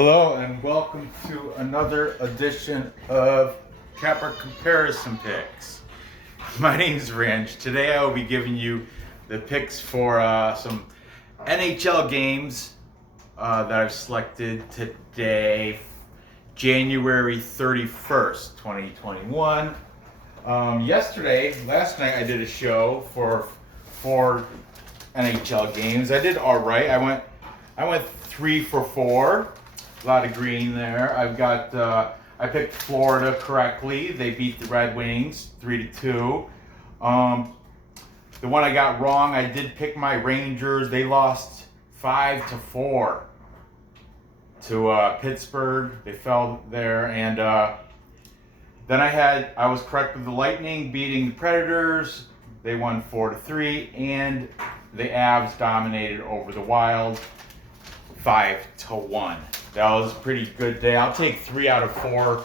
Hello and welcome to another edition of Capper Comparison Picks. My name is Ranch. Today I will be giving you the picks for some NHL games that I've selected today, January 31st, 2021. Last night I did a show for 4 NHL games. I did all right. I went 3 for 4. A lot of green there. I picked Florida correctly. They beat the Red Wings 3-2. The one I got wrong, I did pick my Rangers. They lost 5-4 to Pittsburgh. They fell there, and then I was correct with the Lightning beating the Predators. They won 4-3, and the Avs dominated over the Wild 5-1. That was a pretty good day. I'll take 3 out of 4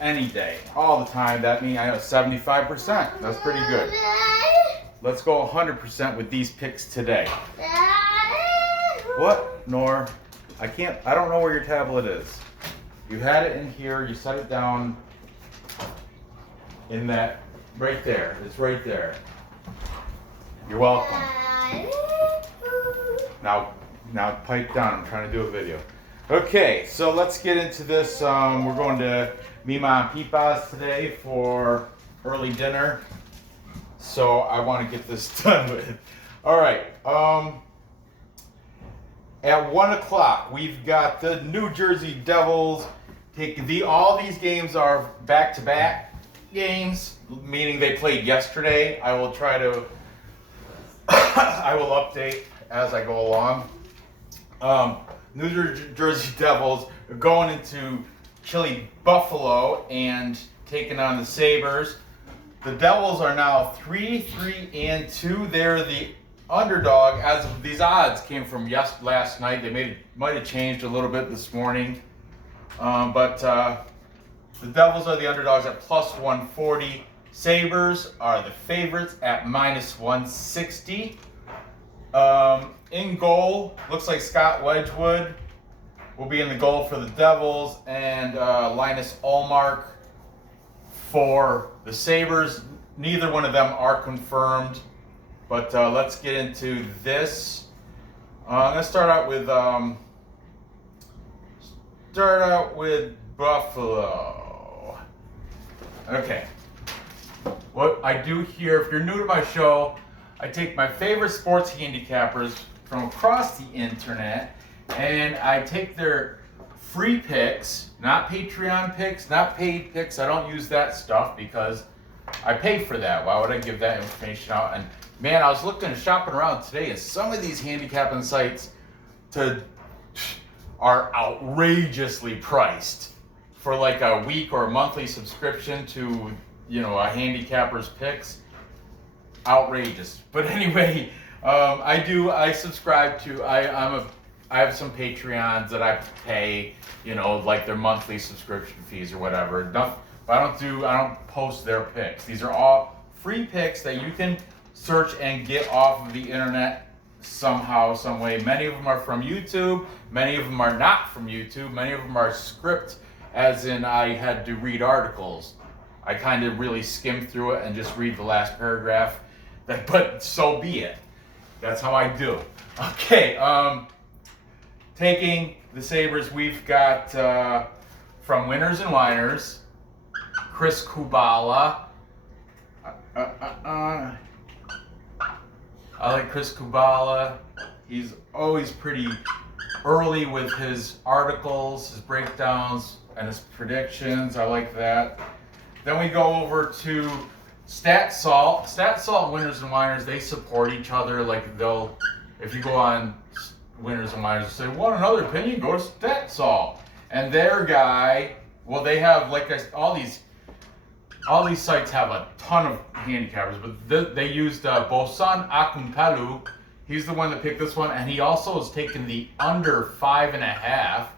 any day, all the time. That means I know 75%. That's pretty good. Let's go 100% with these picks today. What, Nor? I don't know where your tablet is. You had it in here. You set it down in that right there. It's right there. You're welcome. Now pipe down. I'm trying to do a video. Okay, so let's get into this. We're going to Mima and Pipa's today for early dinner. So I want to get this done with. All right. At 1 o'clock, we've got the New Jersey Devils. All these games are back-to-back games, meaning they played yesterday. I will update as I go along. New Jersey Devils are going into chilly Buffalo and taking on the Sabres. The Devils are now 3-2. They're the underdog. As of these odds came from last night. They might have changed a little bit this morning, but the Devils are the underdogs at plus 140. Sabres are the favorites at minus 160. In goal, looks like Scott Wedgwood will be in the goal for the Devils, and Linus Ullmark for the Sabres. Neither one of them are confirmed, but let's get into this. I'm going to start out with Buffalo. Okay. What I do here, if you're new to my show, I take my favorite sports handicappers from across the internet, and I take their free picks, not Patreon picks, not paid picks. I don't use that stuff because I pay for that. Why would I give that information out? And man, I was shopping around today, and some of these handicapping sites are outrageously priced for like a week or a monthly subscription to, a handicapper's picks. Outrageous. But anyway, I subscribe to, I have some Patreons that I pay, like their monthly subscription fees or whatever. But I don't post their picks. These are all free picks that you can search and get off of the internet somehow, some way. Many of them are from YouTube. Many of them are not from YouTube. Many of them are script, as in I had to read articles. I kind of really skimmed through it and just read the last paragraph. But so be it. That's how I do. Okay, taking the Sabres, we've got from Winners and Winers, Chris Kubala. I like Chris Kubala. He's always pretty early with his articles, his breakdowns, and his predictions. I like that. Then we go over to Stat Salt, Winners and Winers, they support each other. Like if you go on Winners and Winers, say, want another opinion? Go to Stat Salt. And their guy, well, they have all these sites have a ton of handicappers, but they used Bosan Akumpalu. He's the one that picked this one, and he also has taken the under 5.5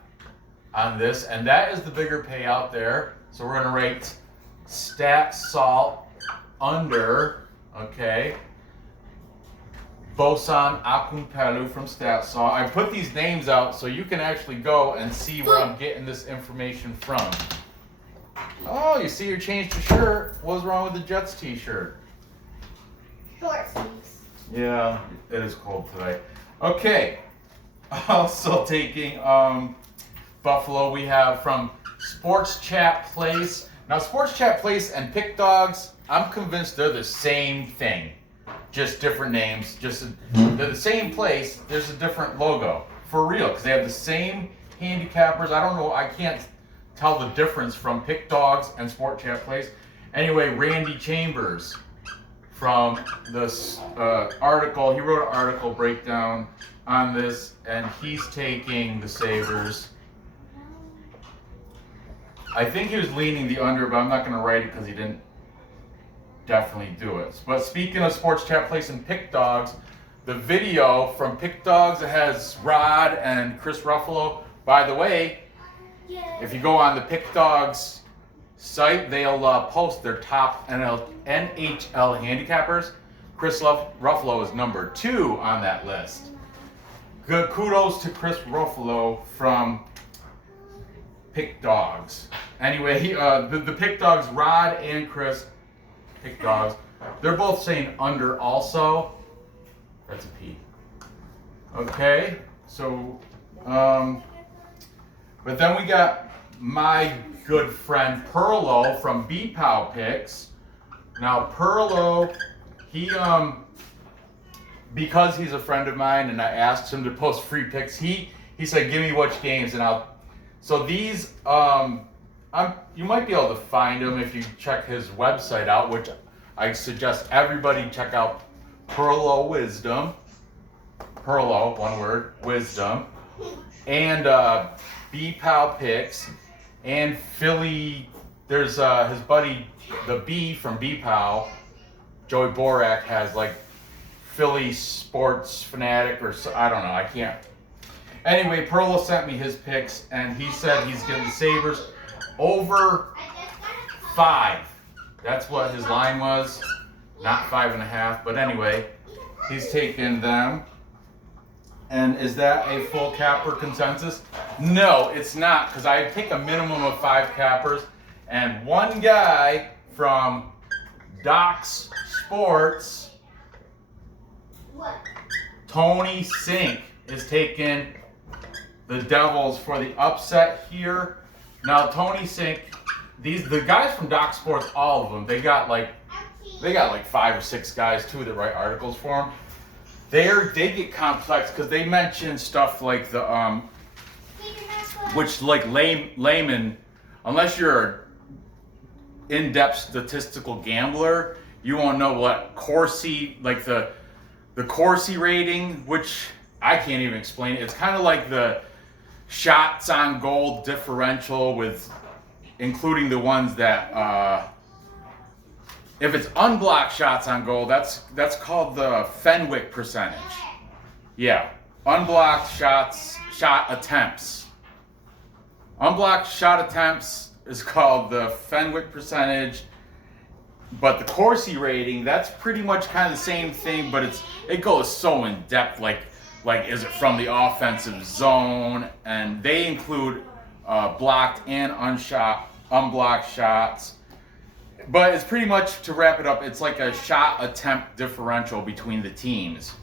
on this, and that is the bigger payout there. So we're gonna rate Stat Salt under, okay. Bosan Akumpelu from StatSaw. I put these names out so you can actually go and see where I'm getting this information from. Oh, you see you changed your shirt. What's wrong with the Jets t-shirt? Short sleeves. Yeah, it is cold today. Okay. Also taking Buffalo, we have from Sports Chat Place. Now, Sports Chat Place and Pick Dogs, I'm convinced they're the same thing. Just different names. They're the same place. There's a different logo. For real, because they have the same handicappers. I don't know. I can't tell the difference from Pick Dogs and Sports Chat Place. Anyway, Randy Chambers from this article. He wrote an article breakdown on this, and he's taking the Sabres. I think he was leaning the under, but I'm not going to write it because he didn't definitely do it. But speaking of Sports Chat Place and Pick Dogs, the video from Pick Dogs that has Rod and Chris Ruffalo. By the way, if you go on the Pick Dogs site, they'll post their top NHL handicappers. Chris Ruffalo is number 2 on that list. Good kudos to Chris Ruffalo from Pick Dogs. Anyway, the Pick Dogs, Rod and Chris Pick Dogs, they're both saying under also. That's a P. Okay, so, but then we got my good friend Perlo from BPOW Picks. Now Perlo, he because he's a friend of mine and I asked him to post free picks, he said give me which games and so these you might be able to find them if you check his website out, which I suggest everybody check out. Perlo Wisdom, one word, Wisdom, and BPOW Picks, and Philly. There's his buddy, the B from BPOW, Joey Borak, has like Philly Sports Fanatic or so, I don't know. I can't. Anyway, Perlo sent me his picks, and he said he's getting the Sabres over 5. That's what his line was, not 5.5. But anyway, he's taking them. And is that a full capper consensus? No, it's not, because I take a minimum of 5 cappers. And one guy from Docs Sports, Tony Sink, is taking the Devils for the upset here. Now, Tony Sink, the guys from Doc Sports, all of them, they got like 5 or 6 guys too that write articles for them. They get complex because they mention stuff like the which like layman, unless you're an in-depth statistical gambler, you won't know what Corsi, like the Corsi rating, which I can't even explain it. It's kind of like the shots on goal differential, with including the ones that if it's unblocked shots on goal, that's called the Fenwick percentage. Yeah, unblocked shot attempts. Unblocked shot attempts is called the Fenwick percentage. But the Corsi rating, that's pretty much kind of the same thing, but it goes so in depth, like is it from the offensive zone, and they include blocked and unblocked shots. But it's pretty much, to wrap it up, it's like a shot attempt differential between the teams.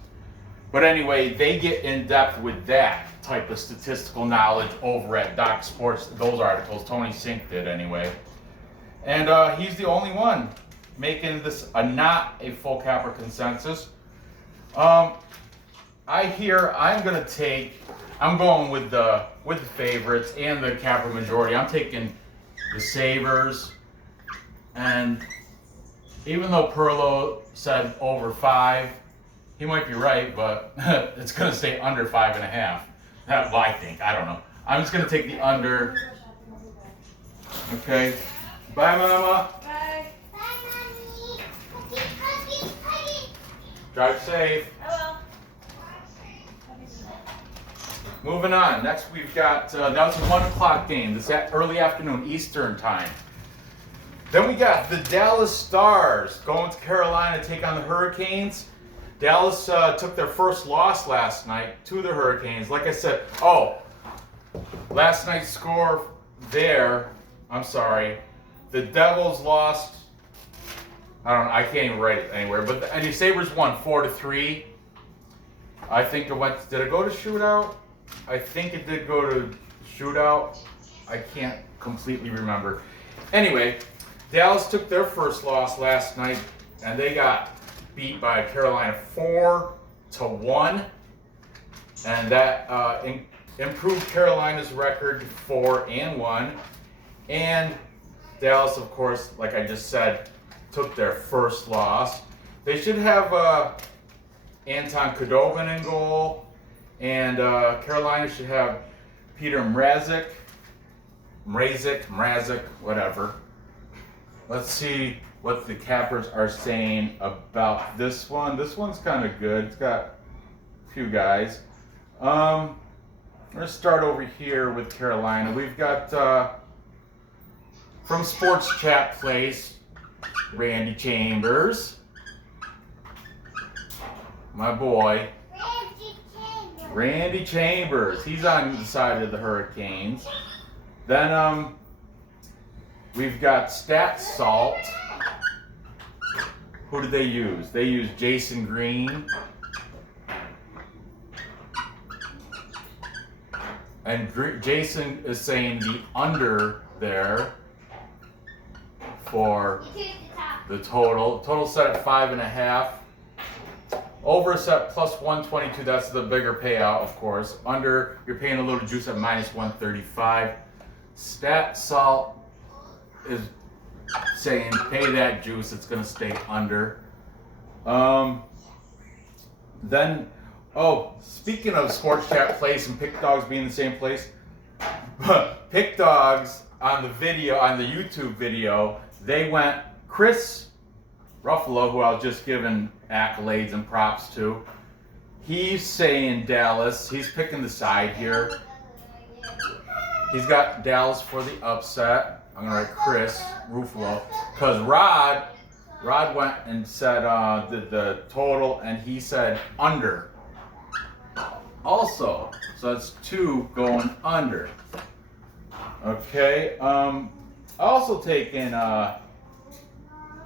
But anyway, they get in depth with that type of statistical knowledge over at Doc Sports, those articles. Tony Sink did anyway. And he's the only one making this not a full capper consensus. I'm going with the favorites and the capper majority. I'm taking the Sabres. And even though Perlo said over 5, he might be right, but it's going to stay under 5.5. That's what I think. I don't know. I'm just going to take the under. Okay. Bye, Mama. Bye. Bye, Mommy. Putty. Drive safe. I will. Moving on. Next, we've got, that was a 1 o'clock game. This is early afternoon, Eastern time. Then we got the Dallas Stars going to Carolina to take on the Hurricanes. Dallas took their first loss last night to the Hurricanes. Like I said, last night's score there, I'm sorry, the Devils lost, I can't even write it anywhere, but the Sabres won 4-3. I think did it go to shootout? I think it did go to shootout. I can't completely remember. Anyway, Dallas took their first loss last night, and they got beat by Carolina 4-1, and that improved Carolina's record to 4-1. And Dallas, of course, like I just said, took their first loss. They should have Anton Khudobin in goal, and Carolina should have Peter Mrazek, whatever. Let's see what the Cappers are saying about this one. This one's kind of good. It's got a few guys. Let's start over here with Carolina. We've got from Sports Chat Place, Randy Chambers. My boy, Randy Chambers. He's on the side of the Hurricanes. Then we've got Stat Salt. Who did they use? They used Jason Green. And Jason is saying the under there for the total. Total set at 5.5. Over set plus 122, that's the bigger payout, of course. Under, you're paying a little juice at minus 135. Stat Salt is saying pay that juice, it's going to stay under. Then, speaking of Sports Chat Place and Pick Dogs being in the same place, Pick Dogs on the YouTube video, they went Chris Ruffalo, who I was just giving accolades and props to. He's saying Dallas. He's picking the side here. He's got Dallas for the upset. I'm gonna write Chris Ruffalo because Rod went and said the total, and he said under. Also, so that's 2 going under. Okay. Also taking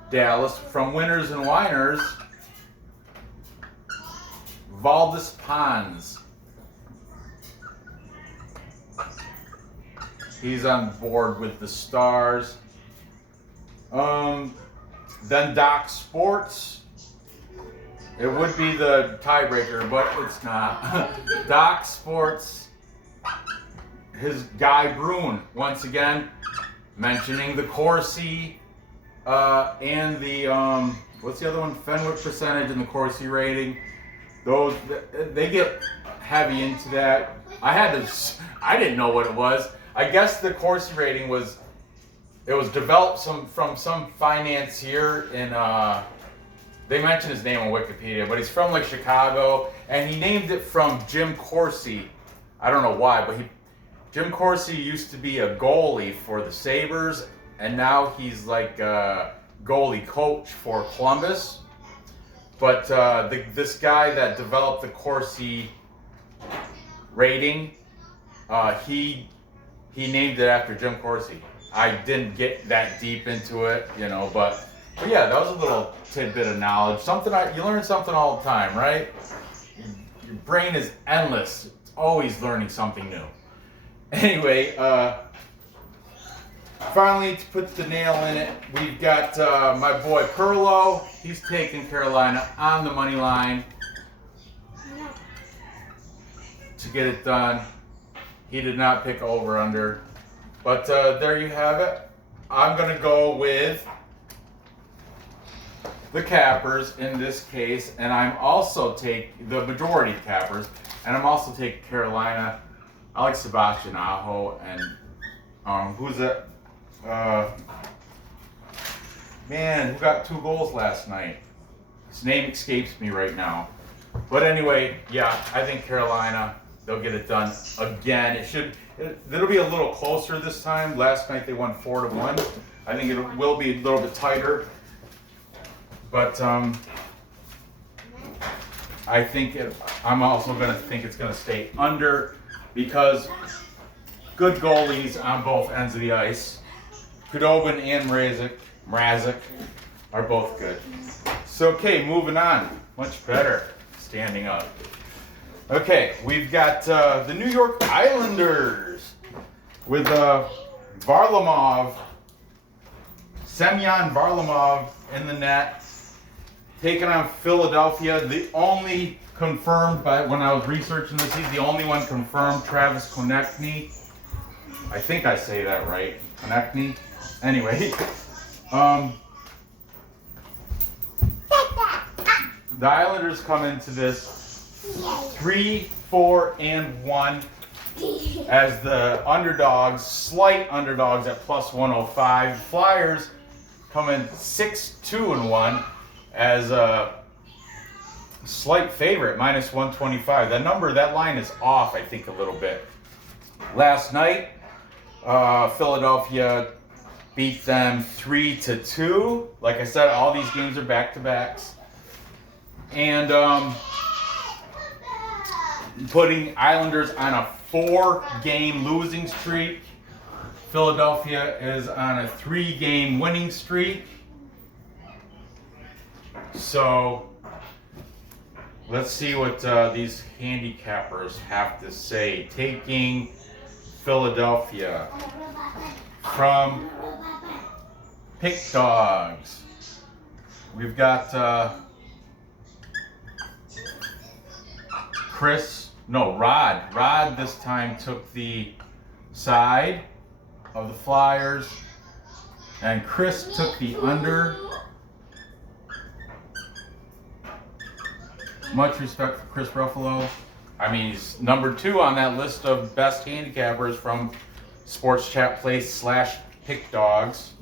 Dallas from Winners and Winers, Valdez Pons. He's on board with the Stars. Then Doc Sports. It would be the tiebreaker, but it's not. Doc Sports. His Guy Bruin, once again, mentioning the Corsi. And the what's the other one? Fenwick percentage and the Corsi rating. Those they get heavy into that. I didn't know what it was. I guess the Corsi rating was developed from some financier in they mentioned his name on Wikipedia, but he's from like Chicago, and he named it from Jim Corsi. I don't know why, but Jim Corsi used to be a goalie for the Sabres. And now he's like a goalie coach for Columbus. But this guy that developed the Corsi rating, he named it after Jim Corsi. I didn't get that deep into it, but yeah, that was a little tidbit of knowledge. You learn something all the time, right? Your brain is endless. It's always learning something new. Anyway, finally, to put the nail in it, we've got my boy Perlo. He's taking Carolina on the money line to get it done. He did not pick over under. But there you have it. I'm going to go with the Cappers in this case. And I'm also take the majority Cappers. And I'm also taking Carolina. I like Sebastian Aho. And who's it? Man, who got 2 goals last night? His name escapes me right now. But anyway, yeah, I think Carolina, they'll get it done again. It'll be a little closer this time. Last night they won 4-1. I think it will be a little bit tighter. But I'm also going to think it's going to stay under because good goalies on both ends of the ice. Kudobin and Mrazek are both good. So, okay, moving on. Much better standing up. Okay, we've got the New York Islanders with Semyon Varlamov in the net, taking on Philadelphia. The only confirmed, when I was researching this, he's the only one confirmed, Travis Konechny. I think I say that right. Konechny? Anyway. The Islanders come into this 3-4-1 as the underdogs, slight underdogs at +105. Flyers come in 6-2-1 as a slight favorite, -125. That line is off, I think, a little bit. Last night, Philadelphia beat them 3-2. Like I said, all these games are back-to-backs. And putting Islanders on a 4-game losing streak. Philadelphia is on a 3-game winning streak. So let's see what these handicappers have to say. Taking Philadelphia from Pick Dogs. We've got Rod. Rod this time took the side of the Flyers, and Chris took the under. Much respect for Chris Ruffalo. I mean, he's number 2 on that list of best handicappers from Sports Chat Place / Pick Dogs.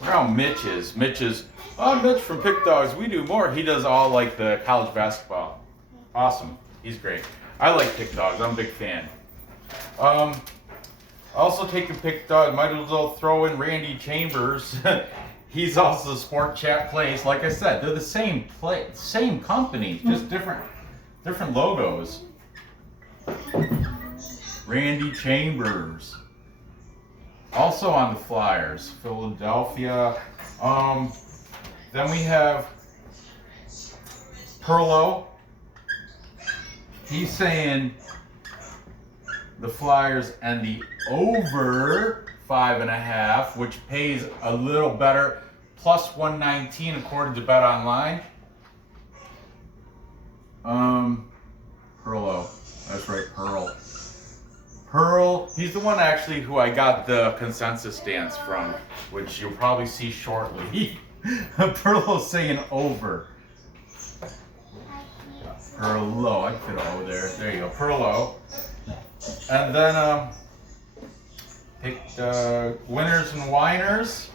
Look how Mitch is. Mitch from Pick Dogs. We do more. He does all like the college basketball. Awesome. He's great. I like Pick Dogs. I'm a big fan. Also taking Pick Dog, might as well throw in Randy Chambers. He's also Sport Chat Place. Like I said, they're the same company, just different logos. Randy Chambers. Also on the Flyers, Philadelphia. Then we have Perlo. He's saying the Flyers and the over 5.5, which pays a little better, +119 according to Bet Online. Perlo, that's right, Pearl. He's the one actually who I got the consensus dance from, which you'll probably see shortly. Perlo's saying over. Perlo, I put O there. There you go, Perlo. And then picked winners and whiners.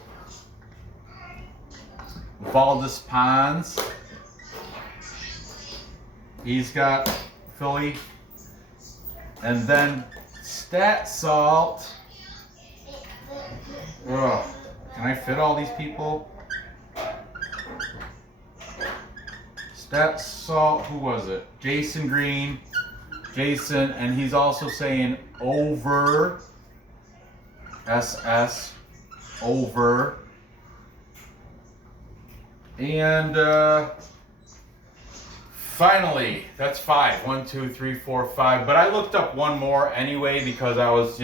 Valdez Pons. He's got Philly. And then Stat Salt. Ugh. Can I fit all these people? Stat Salt, who was it? Jason Green. Jason, and he's also saying over. SS. Over. And finally, that's 5. 1, 2, 3, 4, 5. But I looked up one more anyway because I was,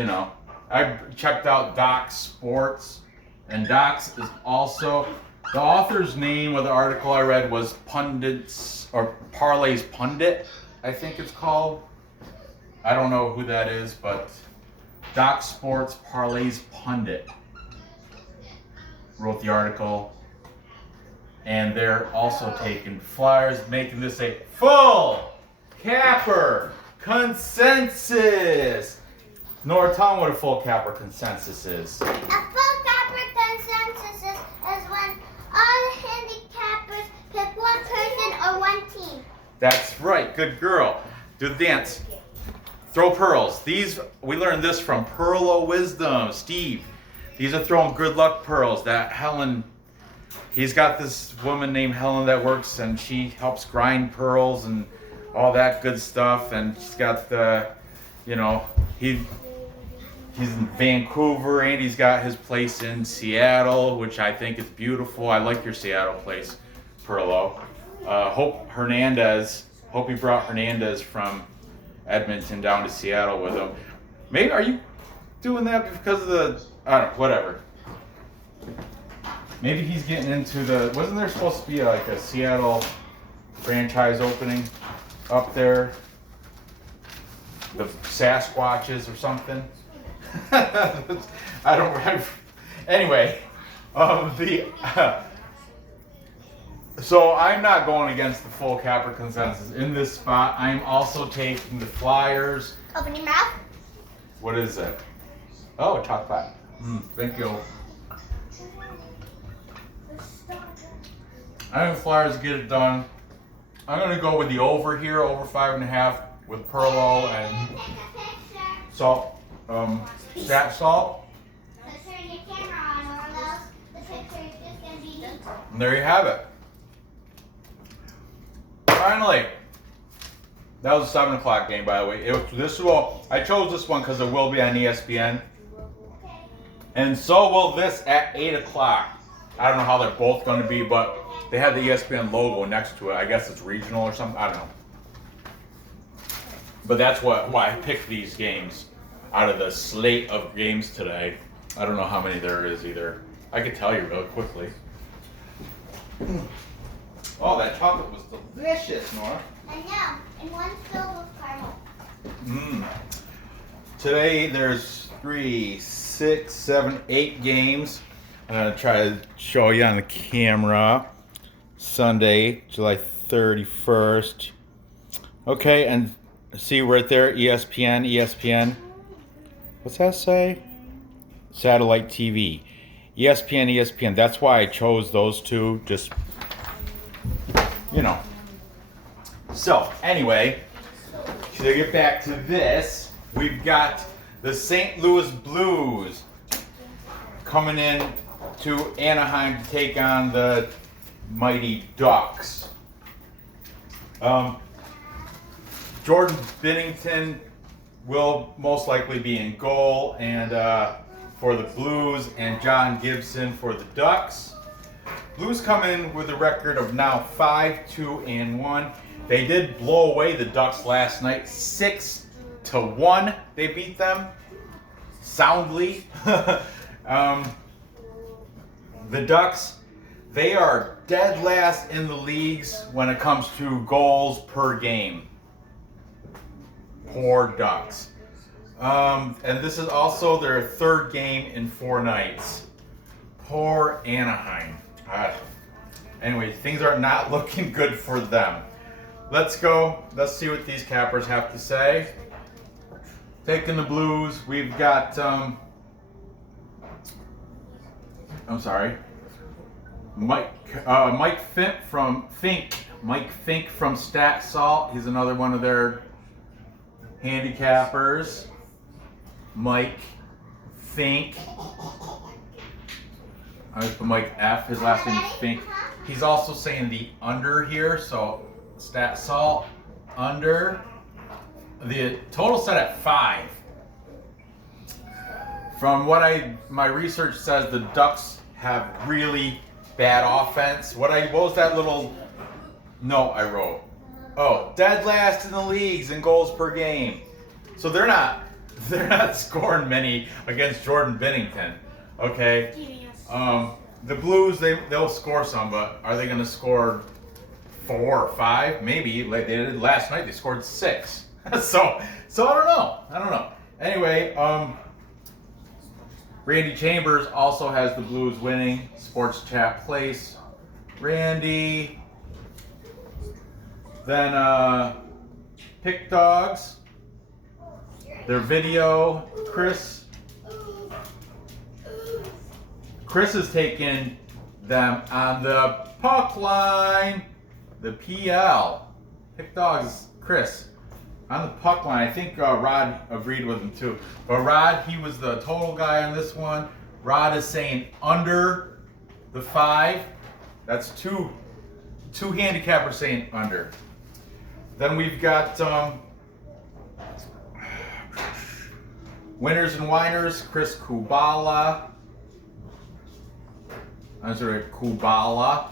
I checked out Docs Sports. And Docs is also, the author's name of the article I read was Pundits, or Parlay's Pundit, I think it's called. I don't know who that is, but Doc Sports Parlay's Pundit wrote the article. And they're also taking Flyers, making this a full capper consensus. Nora, tell them what a full capper consensus is. A full capper consensus is when all the handicappers pick one person or one team. That's right. Good girl. Do the dance. Throw pearls. We learned this from Pearl of Wisdom, Steve. These are throwing good luck pearls that Helen he's got this woman named Helen that works, and she helps grind pearls and all that good stuff. And she's got the, you know, he's in Vancouver, and he's got his place in Seattle, which I think is beautiful. I like your Seattle place, Perlo. Hope he brought Hernandez from Edmonton down to Seattle with him. Maybe, are you doing that because of the, I don't know, whatever. Maybe he's getting into the, wasn't there supposed to be like a Seattle franchise opening up there? The Sasquatches or something? Anyway, so I'm not going against the full Capper consensus. In this spot, I'm also taking the Flyers. Open your mouth. What is it? Oh, chocolate. Thank you. I think the Flyers get it done. I'm going to go with the over here, over 5.5 with Perlo and salt. Stat salt. So turn your camera on, or else the picture is just going to be. And there you have it. Finally, that was a 7 o'clock game, by the way. I chose this one because it will be on ESPN. And so will this at 8 o'clock. I don't know how they're both going to be, but they have the ESPN logo next to it. I guess it's regional or something. I don't know. But that's why I picked these games out of the slate of games today. I don't know how many there is either. I could tell you real quickly. Oh, that chocolate was delicious, Nora. I know, and one's filled with caramel. Today there's 3, 6, 7, 8 games. I'm going to try to show you on the camera. Sunday, July 31st. Okay, and see right there, ESPN. What's that say? Satellite TV. ESPN. That's why I chose those two. Just, you know. So, anyway, to get back to this, we've got the St. Louis Blues coming in to Anaheim to take on the mighty Ducks. Jordan Binnington will most likely be in goal, and for the Blues, and John Gibson for the Ducks. Blues come in with a record of now 5-2-1. They did blow away the Ducks last night, 6-1. They beat them soundly. The Ducks, they are dead last in the leagues when it comes to goals per game. Poor Ducks. And this is also their third game in 4 nights. Poor Anaheim. Anyway, things are not looking good for them. Let's go. Let's see what these Cappers have to say. Taking the Blues, we've got Mike Fink from Stat Salt. He's another one of their handicappers. Mike Fink. I put Mike F. His last name is Fink. He's also saying the under here, so Stat Salt under. The total set at 5. From what my research says, the Ducks have really bad offense. What was that little note I wrote? Oh, dead last in the leagues in goals per game. So they're not scoring many against Jordan Binnington. Okay. The Blues, they'll score some, but are they going to score 4 or 5? Maybe like they did last night. They scored 6. So I don't know. Anyway, Randy Chambers also has the Blues winning. Sports Chat Place. Randy. Then Pick Dogs. Their video. Chris is taking them on the puck line. The PL. Pick Dogs, Chris. On the puck line, I think Rod agreed with him too. But Rod, he was the total guy on this one. Rod is saying under the 5. That's two handicappers saying under. Then we've got winners and whiners, Chris Kubala. I'm sorry, Kubala.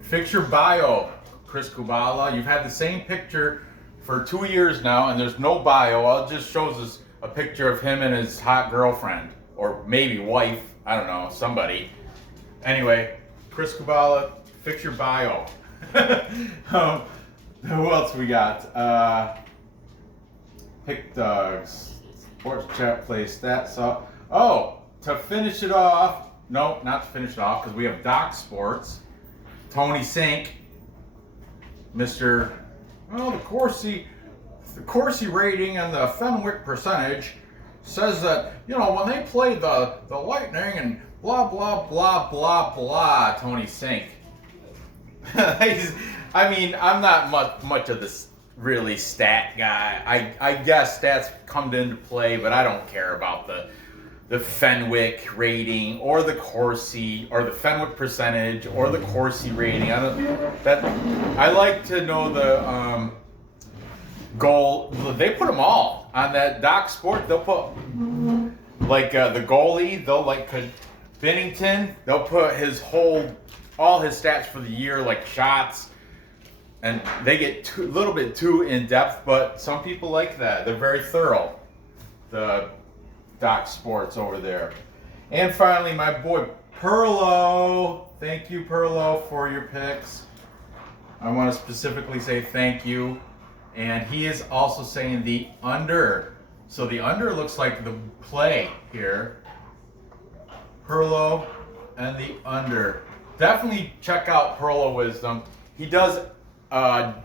Fix your bio, Chris Kubala. You've had the same picture for 2 years now, and there's no bio. All it just shows us a picture of him and his hot girlfriend, or maybe wife. I don't know, somebody. Anyway, Chris Kubala, fix your bio. Who else we got? Pick Dogs, Sports Chat Play Stats up. Oh, to finish it off. No, not to finish it off, because we have Doc Sports. Tony Sink, Mr. Well, the Corsi rating and the Fenwick percentage says that, you know, when they play the Lightning and blah, blah, blah, blah, blah, Tony Sink. I mean, I'm not much of this really stat guy. I guess stats come into play, but I don't care about the Fenwick rating or the Corsi or the Fenwick percentage or the Corsi rating. I like to know the goal. They put them all on that Doc Sport. They'll put like the goalie. They'll like Binnington. They'll put all his stats for the year, like shots, and they get a little bit too in depth. But some people like that. They're very thorough. The Doc Sports over there. And finally, my boy Perlo. Thank you, Perlo, for your picks. I want to specifically say thank you. And he is also saying the under. So the under looks like the play here. Perlo and the under. Definitely check out Perlo Wisdom. He does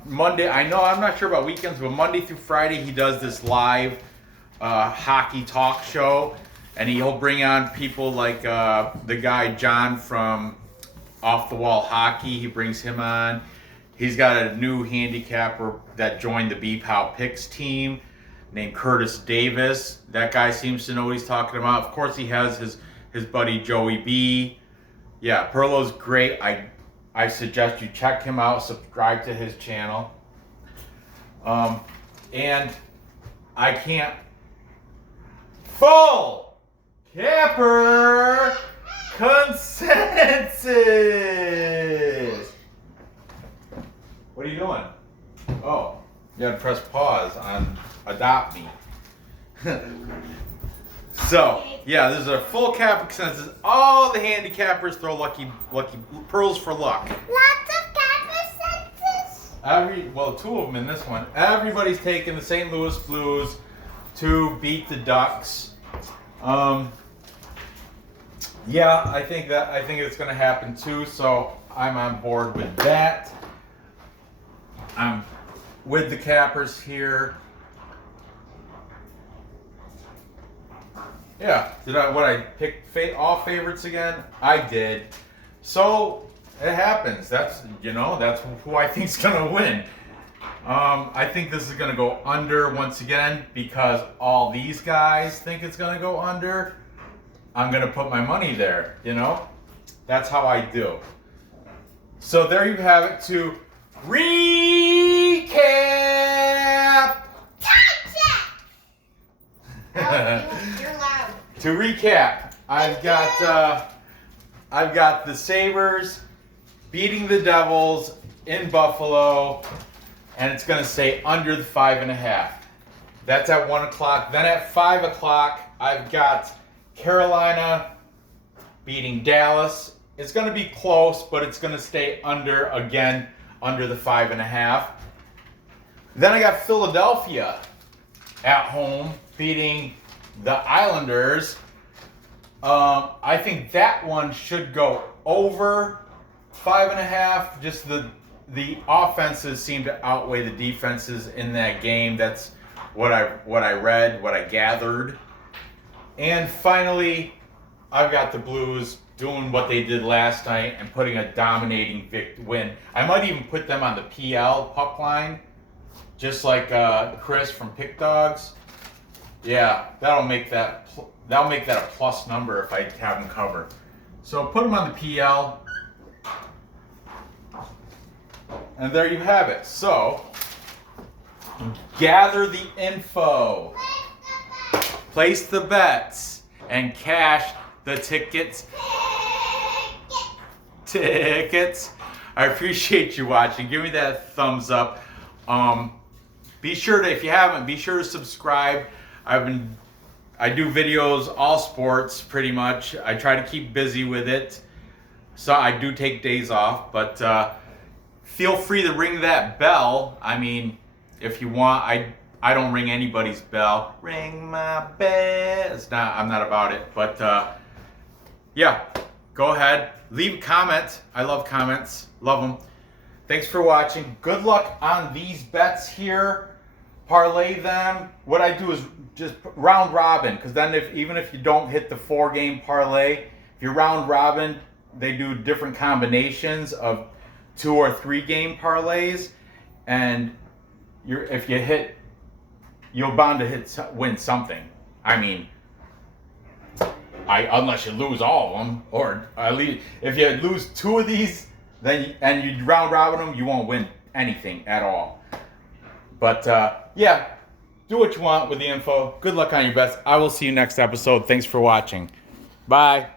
Monday. I'm not sure about weekends, but Monday through Friday he does this live hockey talk show, and he'll bring on people like the guy John from Off the Wall Hockey. He brings him on. He's got a new handicapper that joined the B-Pow Picks team named Curtis Davis. That guy seems to know what he's talking about. Of course, he has his buddy Joey B. Yeah, Perlo's great. I suggest you check him out. Subscribe to his channel. And I can't. Full capper consensus. What are you doing? Oh, you gotta press pause on Adopt Me. So, yeah, this is a full capper consensus. All the handicappers throw lucky pearls for luck. Lots of capper senses. Two of them in this one. Everybody's taking the St. Louis Blues to beat the Ducks. Yeah, I think it's going to happen too. So I'm on board with that. I'm with the Cappers here. Yeah, I pick all favorites again? I did. So it happens. That's who I think is going to win. I think this is going to go under once again because all these guys think it's going to go under. I'm going to put my money there, That's how I do. So there you have it to recap. You're loud. To recap, I've got the Sabres beating the Devils in Buffalo, and it's going to stay under the 5.5. That's at 1 o'clock. Then at 5 o'clock, I've got Carolina beating Dallas. It's going to be close, but it's going to stay under the 5.5. Then I got Philadelphia at home beating the Islanders. I think that one should go over 5.5. Just the offenses seem to outweigh the defenses in that game. That's what I read, what I gathered. And finally, I've got the Blues doing what they did last night and putting a dominating win. I might even put them on the PL puck line, just like Chris from Pick Dogs. Yeah, that'll make that a plus number if I have them covered. So put them on the PL. And there you have it. So, gather the info, place the bets, and cash the tickets. I appreciate you watching. Give me that thumbs up. Be sure to, if you haven't, be sure to subscribe. I do videos, all sports pretty much. I try to keep busy with it. So I do take days off, but feel free to ring that bell. I mean, if you want, I don't ring anybody's bell. Ring my bell. I'm not about it, but yeah, go ahead. Leave a comment. I love comments. Love them. Thanks for watching. Good luck on these bets here. Parlay them. What I do is just round robin, because then even if you don't hit the 4-game parlay, if you round robin, they do different combinations of 2 or 3-game parlays, and if you hit, you're bound to win something. I mean, unless you lose all of them, or at least if you lose 2 of these, and you round robin them, you won't win anything at all. But yeah, do what you want with the info. Good luck on your bets. I will see you next episode. Thanks for watching. Bye.